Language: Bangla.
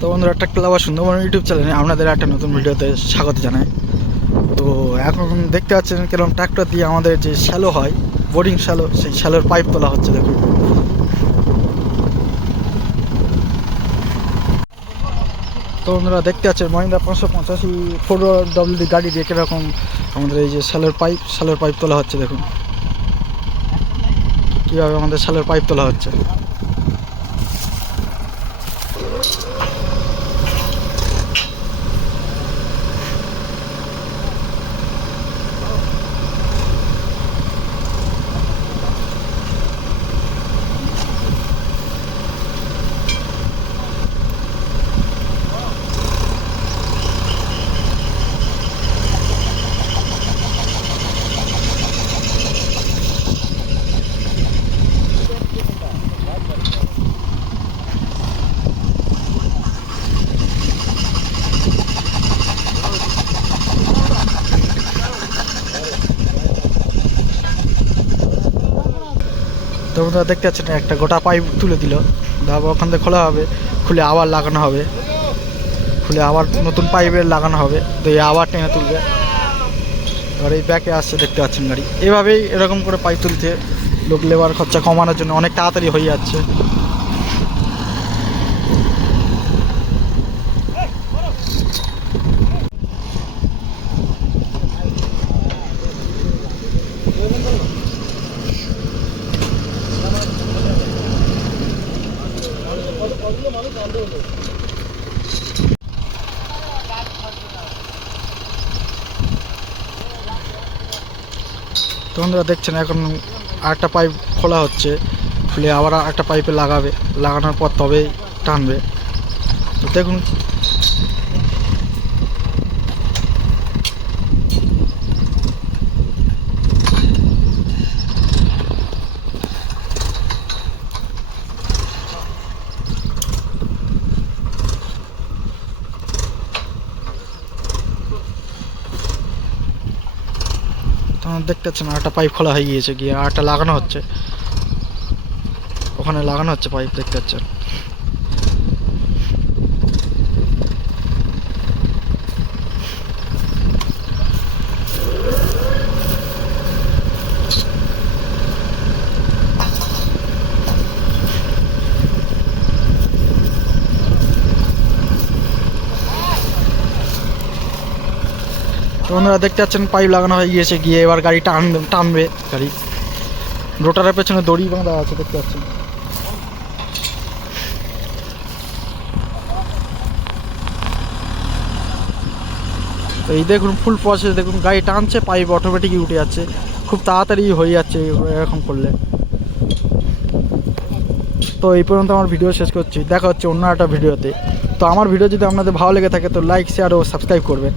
তো বন্ধুরা, একটা ক্লাবার সুন্দরবন ইউটিউব চ্যানেলে আপনাদের একটা নতুন ভিডিওতে স্বাগত জানাই। তো এখন দেখতে পাচ্ছেন কীরকম ট্র্যাক্টর দিয়ে আমাদের যে শ্যালো হয়, বোরিং শ্যালো, সেই শ্যালোর পাইপ তোলা হচ্ছে, দেখুন। তো বন্ধুরা, দেখতে পাচ্ছেন মহিন্দ্রা পাঁচশো পঁচাশি ফোর ডব্লিউডি গাড়ি দিয়ে কীরকম আমাদের এই যে শ্যালোর পাইপ শ্যালোর পাইপ তোলা হচ্ছে, দেখুন। কীভাবে আমাদের শ্যালোর পাইপ তোলা হচ্ছে। তো বন্ধুরা দেখতে পাচ্ছেন, একটা গোটা পাইপ তুলে দিল। তারপর ওখান থেকে খোলা হবে, খুলে আবার লাগানো হবে। খুলে আবার নতুন পাইপের লাগানো হবে, তো এই আবার টেনে তুলবে। এবার এই ব্যাকে আসছে, দেখতে পাচ্ছেন গাড়ি। এভাবেই এরকম করে পাইপ তুলছে লোক লেবার খরচা কমানোর জন্য অনেক তাড়াতাড়ি হয়ে যাচ্ছে। তো তোমরা দেখছেন এখন আরেকটা পাইপ খোলা হচ্ছে, খুলে আবার একটা পাইপে লাগাবে, লাগানোর পর তবেই টানবে। তো দেখুন তখন দেখতে পাচ্ছেন আরেকটা পাইপ খোলা হয়ে গিয়েছে, গিয়ে আরেকটা লাগানো হচ্ছে। ওখানে লাগানো হচ্ছে পাইপ, দেখতে পাচ্ছেন। বন্ধুরা দেখতে পাচ্ছেন পাইপ লাগানো হয়ে গিয়েছে, গিয়ে এবার গাড়ি টান টানবে গাড়ি। রোটারের পেছনে দড়ি বাঁধা আছে, দেখতে পাচ্ছেন। এই দেখুন ফুল প্রসেস দেখুন, গাড়ি টানছে, পাইপ অটোমেটিকই উঠে যাচ্ছে। খুব তাড়াতাড়ি হয়ে যাচ্ছে এরকম করলে। তো এই পর্যন্ত আমার ভিডিও শেষ করছি, দেখা হচ্ছে অন্য একটা ভিডিওতে। তো আমার ভিডিও যদি আপনাদের ভালো লেগে থাকে, তো লাইক শেয়ার ও সাবস্ক্রাইব করবেন।